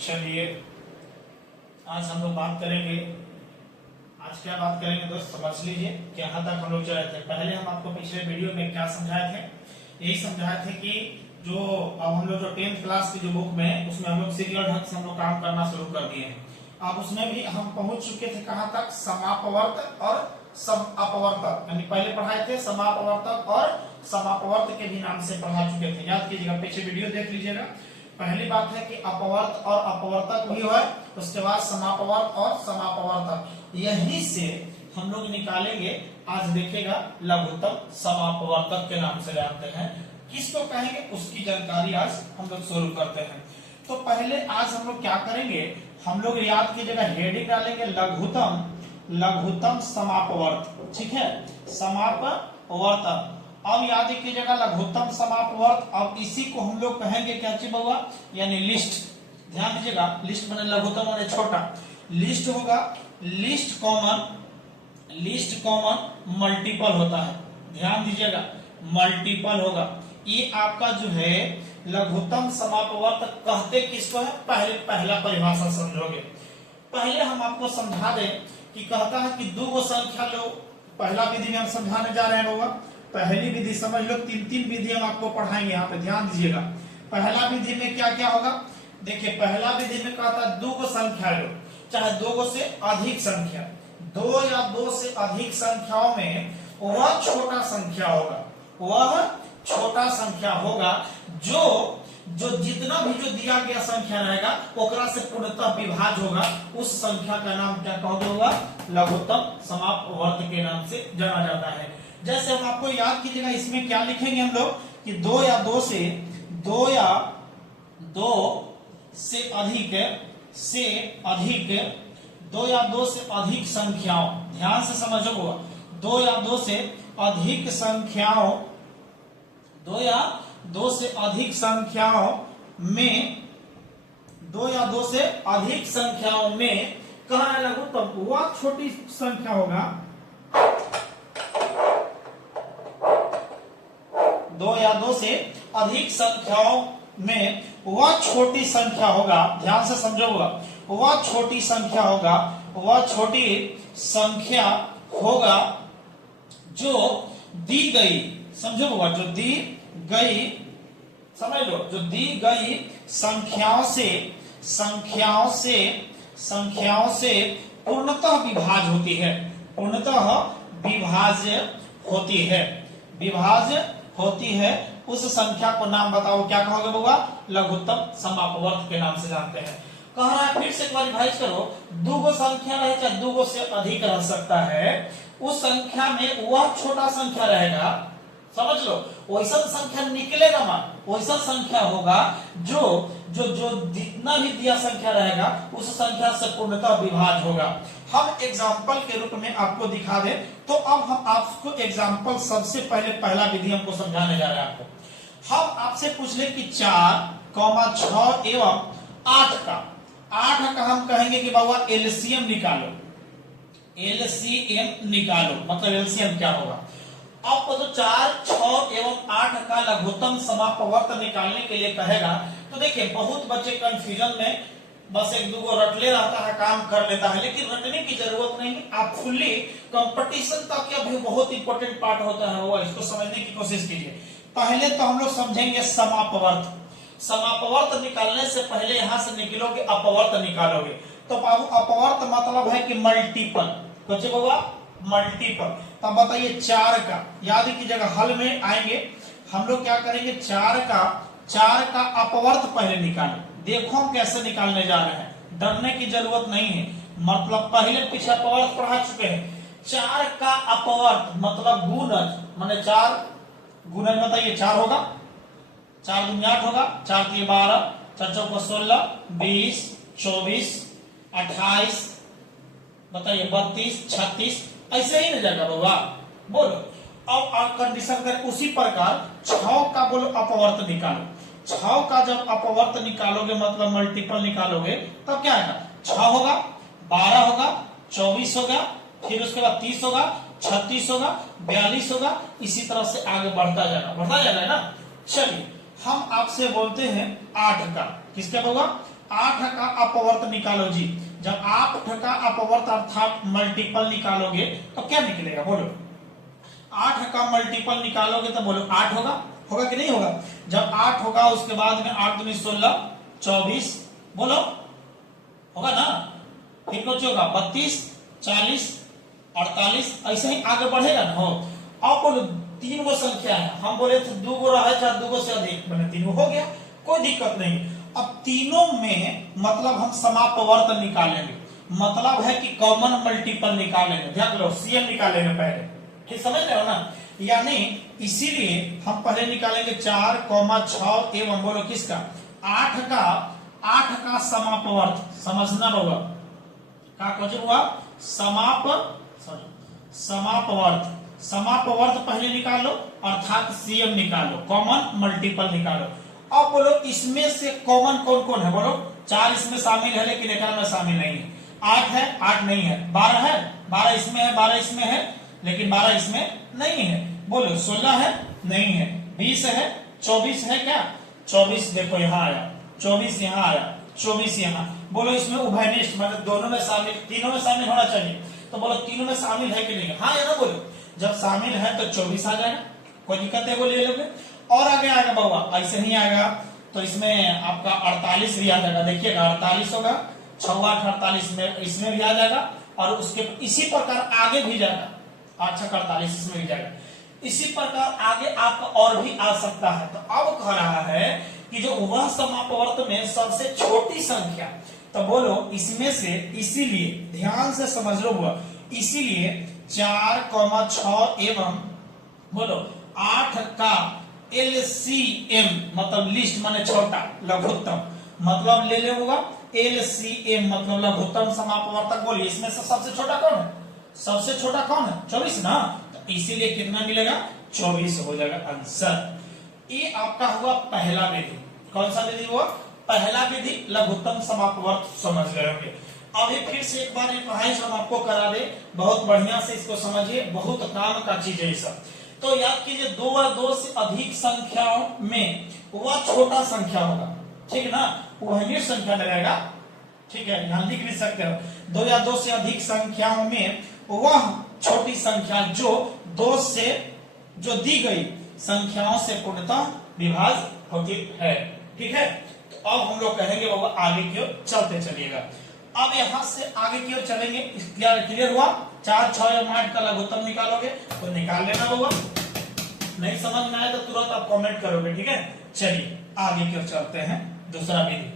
चलिए आज हम लोग बात करेंगे। आज क्या बात करेंगे दोस्त समझ लीजिए कि यहाँ तक हम लोग चले थे। पहले हम आपको पिछले वीडियो में क्या समझाए थे, यही समझाए थे कि जो अब हम लोग जो 10th क्लास की जो बुक में उसमें हम लोग सीरियल ढंग से हम लोग काम करना शुरू कर दिए हैं। अब उसमें भी हम पहुंच चुके थे कहाँ तक, समापवर्त और सम अपवर्तक, यानी पहले पढ़ाए थे समापवर्तक और समापवर्त के भी नाम से पढ़ा चुके थे। याद कीजिएगा, पीछे वीडियो देख लीजिएगा। पहली बात है कि अपवर्त और अपवर्तक भी है, उसके बाद समापवर्त और समापवर्तक। यही से हम लोग निकालेंगे। आज देखेगा लघुत्तम समापवर्तक के नाम से जानते हैं, किसको कहेंगे उसकी जानकारी आज हम लोग शुरू करते हैं। तो पहले आज हम लोग क्या करेंगे, हम लोग याद कीजिएगा हेडिंग डालेंगे लघुत्तम समापवर्त, ठीक है, समापवर्तक। अब याद कीजिएगा लघुत्तम समापवर्त। अब इसी को हम लोग कहेंगे क्या चीज होगा, यानी लिस्ट। ध्यान दीजिएगा, लिस्ट माने लघुत्तम माने छोटा, लिस्ट होगा। लिस्ट कॉमन मल्टीपल होता है। ध्यान दीजिएगा, मल्टीपल होगा। ये आपका जो है लघुत्तम समापवर्त कहते किसको है, पहला परिभाषा समझोगे। पहले हम आपको समझा दें कि कहता है कि दो गो संख्या लो। पहला विधि में हम समझाने जा रहे हैं लोग। पहली विधि समझ लो, तीन विधि हम आपको पढ़ाएंगे यहाँ पे, ध्यान दीजिएगा। पहला विधि में क्या क्या होगा, देखिए पहला विधि में कहता है दो गो संख्या लो, चाहे दो गो से अधिक संख्या, दो या दो से अधिक संख्याओं में वह छोटा संख्या होगा, जो जितना भी जो दिया गया संख्या रहेगा ओकरा से पूर्णतः विभाज्य होगा। उस संख्या का नाम क्या कहोगे होगा, लघुत्तम समापवर्त के नाम से जाना जाता है। जैसे हम आपको याद कीजिएगा, इसमें क्या लिखेंगे हम लोग कि दो या दो से संख्याओं, ध्यान से समझो, दो या दो से अधिक संख्याओं में कहा लघुत्तम वह छोटी संख्या होगा, दो या दो से अधिक संख्याओं में वह छोटी संख्या होगा। ध्यान से समझोगा, वह छोटी संख्या होगा जो दी गई, समझोगा, जो दी गई, समझ लो, जो दी गई संख्याओं से पूर्णतः विभाज्य होती है। उस संख्या को नाम बताओ, क्या कहोगे होगा, लघुत्तम समापवर्त के नाम से जानते हैं। कह रहा है, फिर से एक बार रिवाइज करो, दो गो संख्या रहे चाहे दो गो से अधिक रह सकता है, उस संख्या में वह छोटा संख्या रहेगा, समझ लो, वैसा संख्या निकलेगा मान, वैसा संख्या होगा जो जितना भी दिया संख्या रहेगा उस संख्या से पूर्णतः विभाज्य होगा। हम एग्जाम्पल के रूप में आपको दिखा दें, तो अब हम आपको एग्जाम्पल सबसे पहले पहला विधि हमको समझाने जा रहे हैं। आपको हम आपसे पूछ ले कि 4, 6 एवं 8 का हम कहेंगे कि बाबा एलसीएम निकालो, मतलब एलसीएम क्या होगा। अब तो 4, 6 एवं 8 का लघुत्तम समापवर्त निकालने के लिए कहेगा, तो देखिए बहुत बच्चे कंफ्यूजन में बस एक दो रटले रहता है, काम कर लेता है, लेकिन रटने की जरूरत नहीं। आप फुल्ली कंपटीशन तक का भी बहुत इंपॉर्टेंट पार्ट होता है, वो इसको समझने की कोशिश कीजिए। पहले तो हम लोग समझेंगे समापवर्त निकालने से पहले यहां से निकलोगे अपवर्त निकालोगे। तो बाबू अपवर्त मतलब है कि मल्टीपल, कुछ होगा मल्टीपल। तब बताइए 4 का, याद कीजिएगा, हल में आएंगे हम लोग क्या करेंगे, 4 का अपवर्त पहले निकालें। देखो हम कैसे निकालने जा रहे हैं, डरने की जरूरत नहीं है, मतलब पहले पीछे अपवर्त पढ़ा चुके हैं। 4 का अपवर्त मतलब गुणज, माने 4 गुणज, बताइए 4 होगा, 4 दूनी 8 होगा, 4 3 12, 4 4 16, 20, 24, 28, बताइए 32, 36, ऐसे ही न जाएगा बाबा, बोलो। अब आप कंडीशन करें उसी प्रकार 6 का बोलो अपवर्त निकालो। 6 का जब अपवर्त निकालोगे मतलब मल्टीपल निकालोगे, तब क्या आएगा, 6 होगा, 12 होगा, 24 होगा, फिर उसके बाद 30 होगा, 36 होगा, 42 होगा, इसी तरह से आगे बढ़ता जाएगा ना। चलिए हम आपसे बोलते हैं 8 का, किसका होगा, 8 का अपवर्त निकालो जी। जब 8 का अपवर्त अर्थात मल्टीपल निकालोगे तो क्या निकलेगा बोलो? 8 का मल्टीपल निकालोगे तो बोलो 8 होगा, होगा कि नहीं होगा? जब 8 होगा उसके बाद में 8 दूनी 16 24 बोलो होगा ना, फिर कुछ होगा 32 40 48 ऐसे ही आगे बढ़ेगा ना। हो अब बोलो 3 गो संख्या है, हम बोले थे 2 गो रहा है, 2 गो से अधिक मैंने 3 गो हो गया, कोई दिक्कत नहीं। अब तीनों में मतलब हम समापवर्त निकालेंगे, मतलब है कि कॉमन मल्टीपल निकालेंगे। ध्यान दो सीएम निकालेंगे पहले, ठीक समझ रहे हो ना? यानी इसीलिए हम पहले निकालेंगे 4, 6 एवं बोलो किसका 8 का समापवर्त। समझना होगा का कुछ हुआ समापवर्त। समापवर्त पहले निकालो अर्थात सीएम निकालो, कॉमन मल्टीपल निकालो। अब बोलो इसमें से कॉमन कौन कौन है बोलो? 4 इसमें शामिल है लेकिन एक में शामिल नहीं है। 8 है, 8 नहीं है। 12 है, 12 इसमें है, 12 इसमें है लेकिन 12 इसमें नहीं है। बोलो 16 है, नहीं है। 20 है, 24 है क्या? 24 देखो यहाँ आया, 24 यहाँ आया, 24 यहाँ। बोलो इसमें उभयनिष्ठ मतलब दोनों में शामिल, तीनों में शामिल होना चाहिए। तो बोलो तीनों में शामिल है कि नहीं? हाँ या ना बोलो? जब शामिल है तो 24 आ जाएगा, कोई दिक्कत है? वो ले लोगे और आगे आएगा बाबा, ऐसे ही आएगा तो इसमें आपका 48 भी आ जाएगा। देखिएगा 48 होगा, 6 8 48 में इसमें भी आ जाएगा और उसके इसी प्रकार आगे भी जाएगा। 8 6 48 इसमें भी जाएगा। इसी प्रकार आगे आपका और भी आ सकता है। तो अब कह रहा है कि जो वह समापवर्त में सबसे छोटी संख्या, तो बोलो इसमें से, इसीलिए ध्यान से समझ लो हुआ, इसीलिए 4, 6 एवं बोलो 8 का LCM मतलब लिस्ट माने छोटा लघुत्तम मतलब ले ले होगा। LCM मतलब लघुत्तम समापवर्तक। बोलिए इसमें से सबसे छोटा कौन है? सबसे छोटा कौन है? 24 ना, तो इसीलिए कितना मिलेगा? 24 हो जाएगा आंसर। ये आपका हुआ पहला विधि। कौन सा विधि हुआ? पहला विधि लघुत्तम समापवर्त। समझ गए होंगे। अभी फिर से एक बार ये पढ़ाई हम आपको करा दे, बहुत बढ़िया से इसको समझिए, बहुत काम का चीज है सब। तो याद कीजिए 2 या 2 से अधिक संख्याओं में वह छोटा संख्या होगा, ठीक ना, वह संख्या लगाएगा, ठीक है, ध्यान लिख सकते हो। 2 या 2 से अधिक संख्याओं में वह छोटी संख्या जो 2 से जो दी गई संख्याओं से पूर्णतः विभाज्य होती है, ठीक है। तो अब हम लोग कहेंगे बाबा आगे की ओर चलते चलिएगा। अब यहां से आगे की ओर चलेंगे। क्लियर हुआ? 4 6 या 8 का लघुत्तम निकालोगे तो निकाल लेना होगा। नहीं समझ में आए तो तुरंत आप कमेंट करोगे, ठीक है। चलिए आगे की ओर चलते हैं। दूसरा विधि